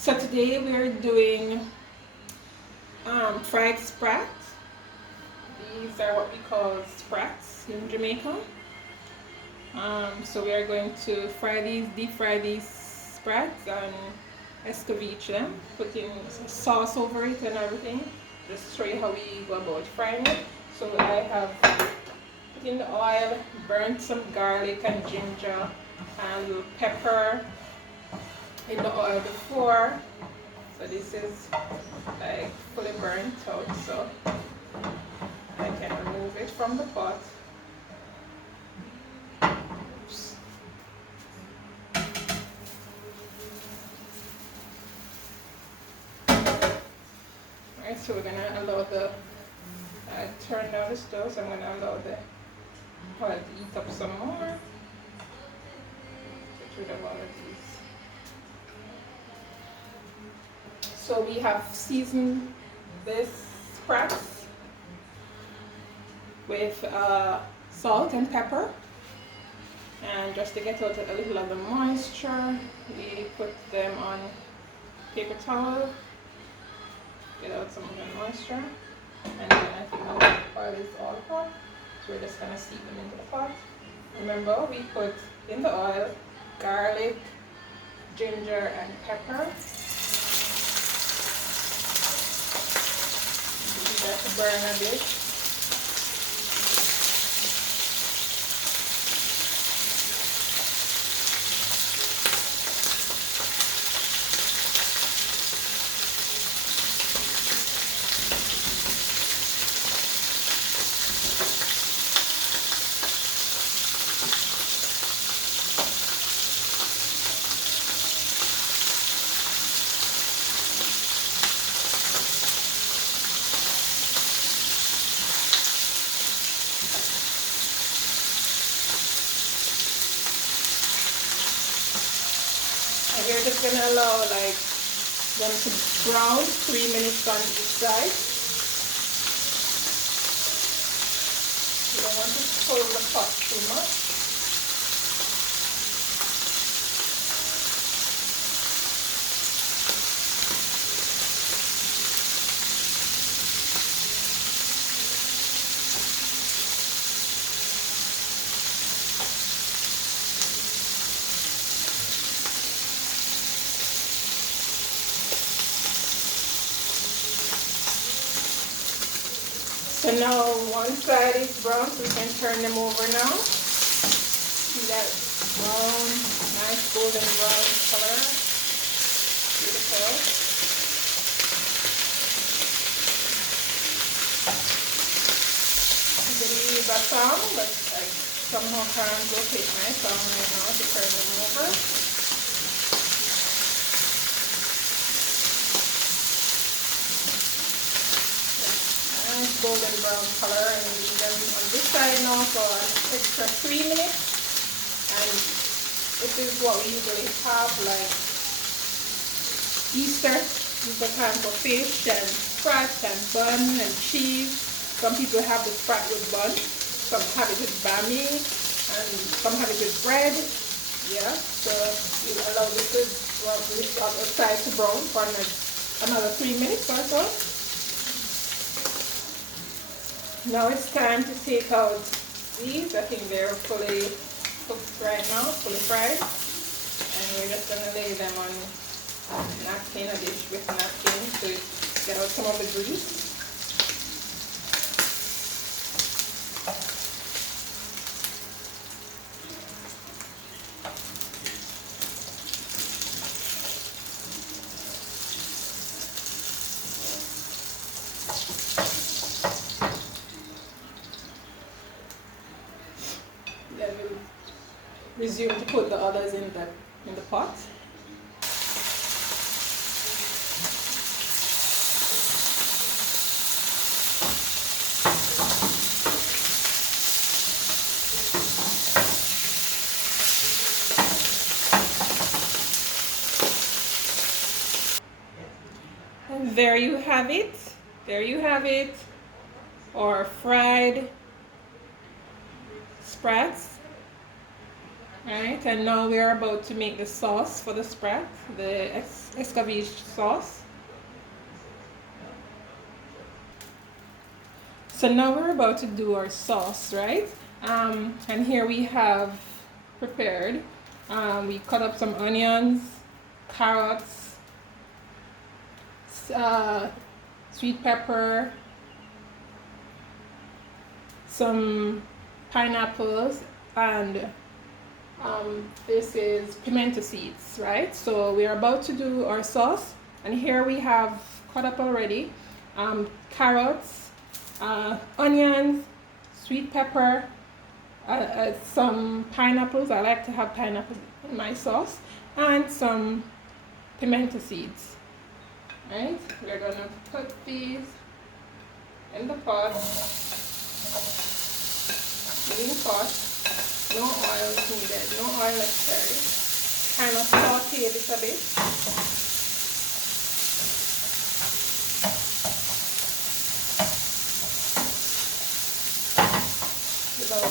So today we are doing fried sprat. These are what we call sprats in Jamaica. So we are going to fry these, deep fry these sprats and escoveitch them, putting sauce over it and everything. Just show you how we go about frying it. So I have put in the oil, burnt some garlic and ginger and pepper in the oil before. So this is like fully burnt out, so I can remove it from the pot. Oops. Alright, so we're gonna allow the turn down the stove, so I'm gonna allow the oil to heat up some more. Get rid of all of these. So we have seasoned this sprats with salt and pepper, and just to get out a little of the moisture, we put them on paper towel, get out some of the moisture, and then I think our oil is all hot, so we're just going to steep them into the pot. Remember, we put in the oil garlic, ginger, and pepper. That to burn a bit. And we're just gonna allow like them to brown 3 minutes on each side. You don't want to pull the pot too much. So now one side is brown, so we can turn them over now. See that brown, nice golden brown color. Beautiful. I believe a song, but I somehow can't locate my song right now to turn them over. Golden brown color, and leave them on this side now for an extra 3 minutes. And this is what we usually have, like Easter is the time for fish and sprat and bun and cheese. Some people have the sprat with bun, some have it with bami, and some have it with bread. Yeah, so you allow this other side to brown for another 3 minutes or so. Now it's time to take out these. I think they're fully cooked right now, fully fried. And we're just going to lay them on a napkin, a dish with a napkin to get out some of the grease. Then we'll resume to put the others in the pot. And there you have it. There you have it. Or fried sprats. Right, and now we are about to make the sauce for the Sprat, the Escoveitch sauce. So now we're about to do our sauce, right? And here we have prepared. We cut up some onions, carrots, sweet pepper, some pineapples, and this is pimento seeds, right? So we are about to do our sauce, and here we have cut up already carrots, onions, sweet pepper, some pineapples. I like to have pineapple in my sauce, and some pimento seeds. Right? We're gonna put these in the pot, being pot. No oil is needed, no oil necessary. Kind of saute it a bit. Without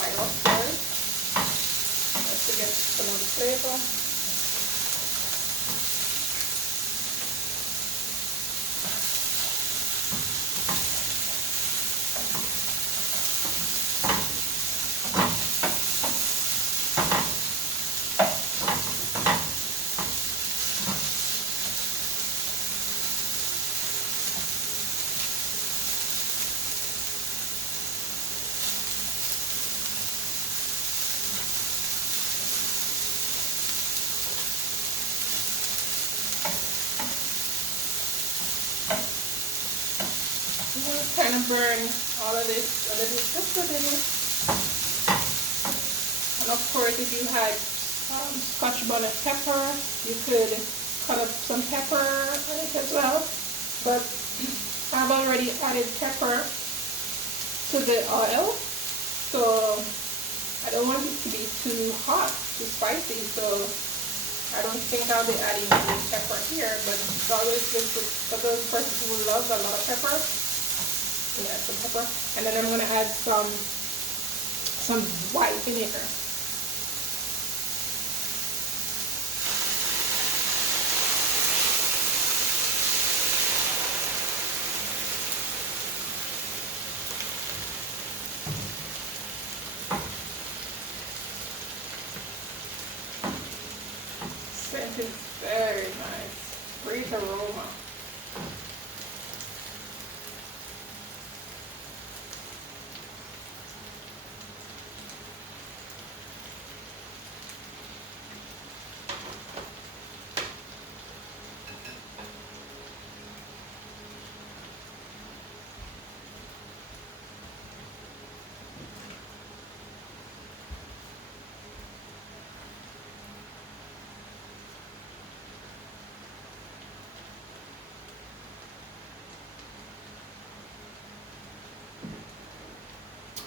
oil, of course, just to get some of the flavor. Kind of burn all of this a little, just a little. And of course, if you had scotch bonnet pepper, you could cut up some pepper on it as well. But I've already added pepper to the oil, so I don't want it to be too hot, too spicy. So I don't think I'll be adding any pepper here, but it's always good for those persons who love a lot of pepper. Yeah, some pepper, and then I'm gonna add some white vinegar. Scent is very nice, great aroma.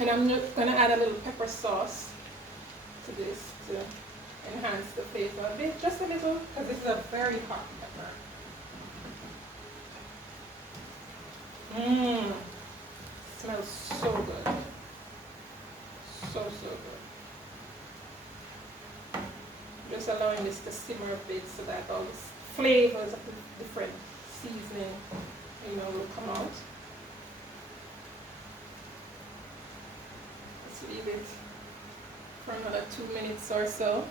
And I'm just going to add a little pepper sauce to this to enhance the flavor a bit, just a little, because this is a very hot pepper. Mmm, smells so good. So good. Just allowing this to simmer a bit so that all the flavors of the different seasoning, will come out. Leave it for another 2 minutes or so.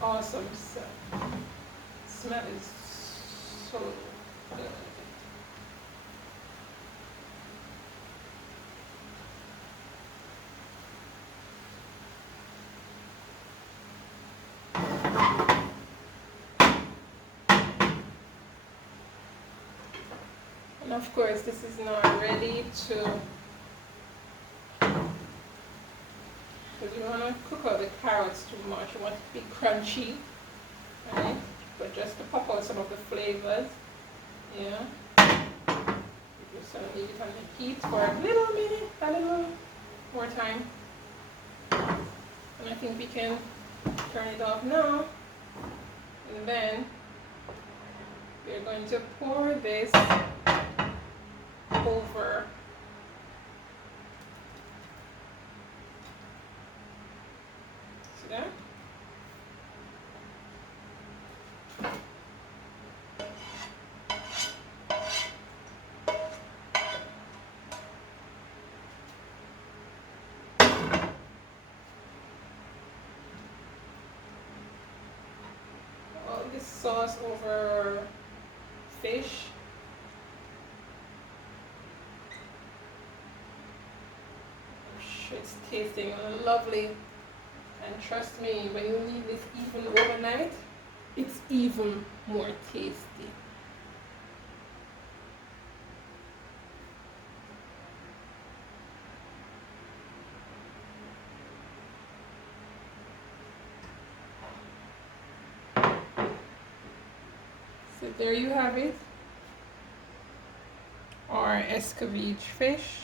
Awesome. Smell is so good. And of course, this is now ready to, because you don't want to cook out the carrots too much. You want it to be crunchy, right? But just to pop out some of the flavors, yeah. You just leave it on the heat for a little minute, a more time. And I think we can turn it off now. And then we're going to pour this over. See that? All this sauce over fish. It's tasting lovely, and trust me, when you leave this even overnight, it's even more tasty. So there you have it, our Escoveitch fish.